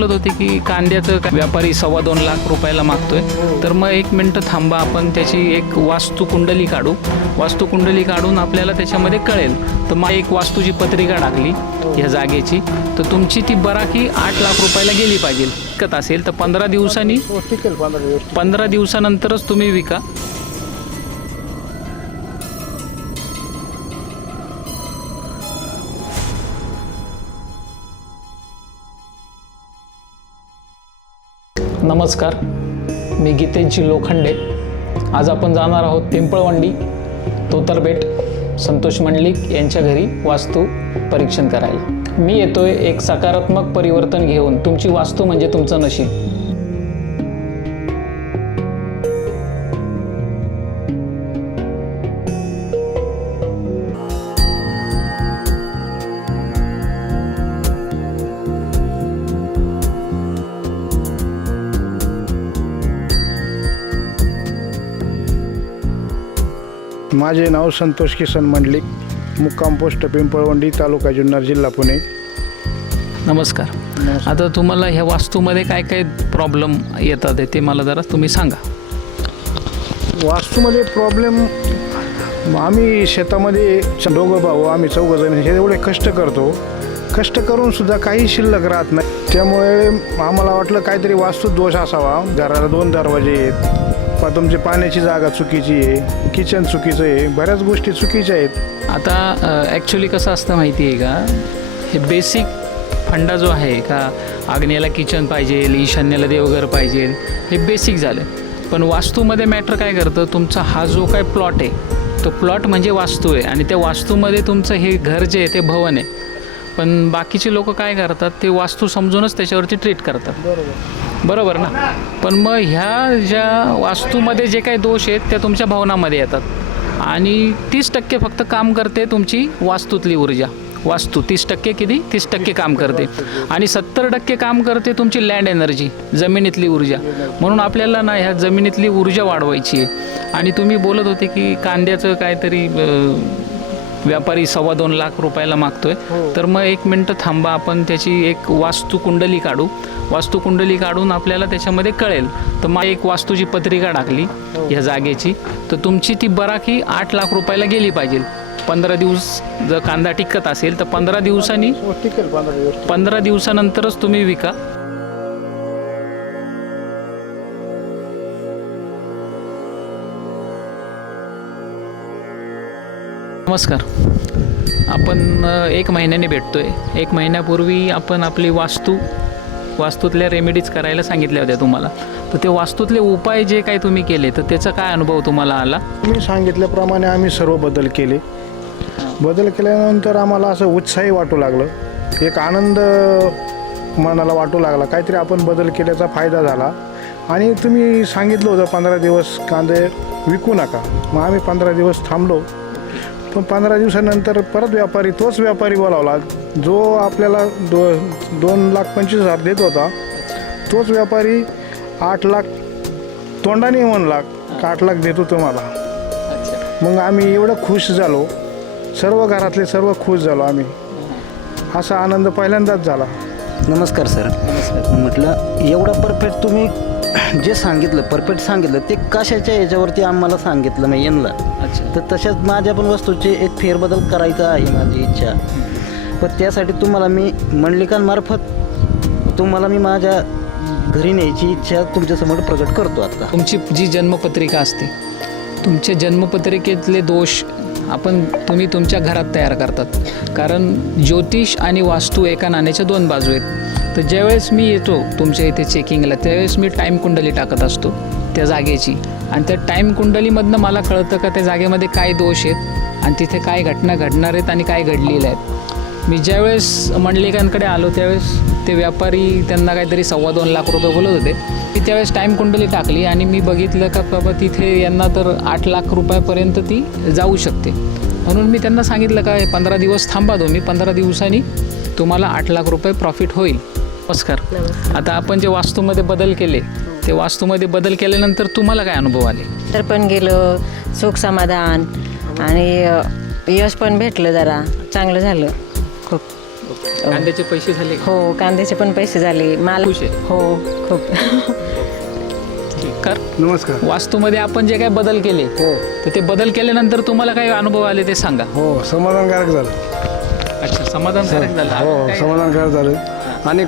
बोलत होते की कांद्याचं व्यापारी 2.25 लाख रुपयाला मागतोय, तर मग 1 मिनटं थांबा, आपण त्याची एक वास्तुकुंडली काढू. वास्तुकुंडली काढून आपल्याला त्याच्यामध्ये कळेल. तर मग एक वास्तूची पत्रिका टाकली ह्या जागेची, तर तुमची ती बराकी 8 लाख रुपयाला गेली पाहिजे. विकत असेल तर 15 दिवसांनी, 15 दिवसानंतरच तुम्ही विका. नमस्कार, मी गीतेशजी लोखंडे. आज आपण जाणार आहोत पिंपळवंडी, तोतरबेट, संतोष मंडलिक यांच्या घरी वास्तू परीक्षण करायला. मी येतोय एक सकारात्मक परिवर्तन घेऊन. तुमची वास्तू म्हणजे तुमचं नशीब. माझे नाव संतोष किसन मंडलिक, मुक्काम पोस्ट पिंपळवंडी, तालुका जुन्नर, जिल्हा पुणे. नमस्कार. आता तुम्हाला ह्या वास्तूमध्ये काय काय प्रॉब्लेम येतात ते मला जरा तुम्ही सांगा. वास्तूमध्ये प्रॉब्लेम, आम्ही शेतामध्ये दोघं भाऊ, आम्ही 4 जण हे एवढे कष्ट करतो. कष्ट करून सुद्धा काही शिल्लक राहत नाही. त्यामुळे आम्हाला वाटलं काहीतरी वास्तू दोष असावा. घराला 2 दरवाजे आहेत, पण तुमची पाण्याची जागा चुकीची आहे, किचन चुकीचं आहे, बऱ्याच गोष्टी चुकीच्या आहेत. आता ॲक्च्युली कसं असतं माहिती आहे का, हे बेसिक फंडा जो आहे का, आग्नेयाला किचन पाहिजे, ईशान्याला देवघर पाहिजे, हे बेसिक झालं. पण वास्तूमध्ये मॅटर काय करतं, तुमचा हा जो काय प्लॉट आहे तो प्लॉट म्हणजे वास्तू आहे, आणि त्या वास्तूमध्ये तुमचं हे घर जे आहे ते भवन आहे. पण बाकीचे लोक काय करतात, ते वास्तू समजूनच त्याच्यावरती ट्रीट करतात. बरोबर ना. पण मग ह्या ज्या वास्तूमध्ये जे काही दोष आहेत त्या तुमच्या भावनामध्ये येतात, आणि 30% फक्त काम करते तुमची वास्तूतली ऊर्जा. वास्तू 30% किती, 30% काम करते, आणि 70% काम करते तुमची लँड एनर्जी, जमिनीतली ऊर्जा. म्हणून आपल्याला ना ह्या जमिनीतली ऊर्जा वाढवायची आहे. आणि तुम्ही बोलत होते की कांद्याचं काहीतरी व्यापारी 2.25 लाख रुपयाला मागतोय, तर मग 1 मिनटं थांबा, आपण त्याची एक वास्तुकुंडली काढू. वास्तुकुंडली काढून आपल्याला त्याच्यामध्ये कळेल. तर मग एक वास्तूची पत्रिका टाकली ह्या जागेची, तर तुमची ती बराकी 8 लाख रुपयाला गेली पाहिजे. 15 दिवस जर कांदा टिकत असेल तर 15 दिवसांनी, 15 दिवसानंतरच तुम्ही विका. नमस्कार. आपण 1 महिन्याने भेटतोय. 1 महिन्यापूर्वी आपण आपली वास्तूतल्या रेमेडीज करायला सांगितल्या होत्या तुम्हाला. तर ते वास्तूतले उपाय जे काही तुम्ही केले, तर त्याचा काय अनुभव तुम्हाला आला? मी सांगितल्याप्रमाणे आम्ही सर्व बदल केले. बदल केल्यानंतर आम्हाला असं उत्साही वाटू लागलं, एक आनंद मनाला वाटू लागला. काहीतरी आपण बदल केल्याचा फायदा झाला. आणि तुम्ही सांगितलं होतं 15 दिवस कांदे विकू नका. मग आम्ही 15 दिवस थांबलो. पण 15 दिवसानंतर परत तोच व्यापारी बोलावला, जो आपल्याला 2,25,000 देत होता, तोच व्यापारी 8 लाख तोंडाने म्हणला, 8 लाख देतो तुम्हाला. मग आम्ही एवढं खुश झालो, सर्व घरातले सर्व खुश झालो आम्ही. असा आनंद पहिल्यांदाच झाला. नमस्कार सर. म्हटलं एवढं परफेक्ट तुम्ही जे सांगितलं, परफेक्ट सांगितलं, ते कशाच्या याच्यावरती आम्हाला सांगितलं नाही यांना. तर तशाच माझ्या पण वस्तूचे एक फेरबदल करायचा आहे माझी इच्छा. पण त्यासाठी तुम्हाला मी मंडलिकांमार्फत तुम्हाला मी माझ्या घरी न्यायची इच्छा तुमच्यासमोर प्रकट करतो. आता तुमची जी जन्मपत्रिका असते, तुमच्या जन्मपत्रिकेतले दोष तुम्ही तुमच्या घरात तयार करतात. कारण ज्योतिष आणि वास्तू एका नाण्याच्या 2 बाजू आहेत. तर ज्यावेळेस मी येतो तुमच्या इथे चेकिंगला, त्यावेळेस मी टाईम कुंडली टाकत असतो त्या जागेची, आणि त्या टाईम कुंडलीमधनं मला कळतं का त्या जागेमध्ये काय दोष आहेत आणि तिथे काय घटना घडणार आहेत आणि काय घडलेलं आहेत. मी ज्यावेळेस मंडलिकांकडे आलो त्यावेळेस ते व्यापारी त्यांना काहीतरी 2.25 लाख रुपये बोलत होते. मी त्यावेळेस टाईम कुंडली टाकली आणि मी बघितलं का बाबा तिथे यांना तर 8 लाख रुपयापर्यंत ती जाऊ शकते. म्हणून मी त्यांना सांगितलं का 15 दिवस थांबा तुम्ही, 15 दिवसांनी तुम्हाला 8 लाख रुपये प्रॉफिट होईल. नमस्कार. आता आपण जे वास्तूमध्ये बदल केले, ते वास्तूमध्ये बदल केल्यानंतर तुम्हाला काय अनुभव आले? तर पण गेलो, सुख समाधान आणि यश पण भेटलं, जरा चांगलं झालं खूप. कांद्याचे पैसे झाले का? हो कांद्याचे पण पैसे झाले माल खुश आहे? हो खूप कर नमस्कार. वास्तूमध्ये आपण जे काय बदल केले हो तर ते बदल केल्यानंतर तुम्हाला काही अनुभव आले ते सांगा. हो समाधानकारक झालं. अच्छा समाधानकारक झालं. हो काय- समाधानकारक झालं आणि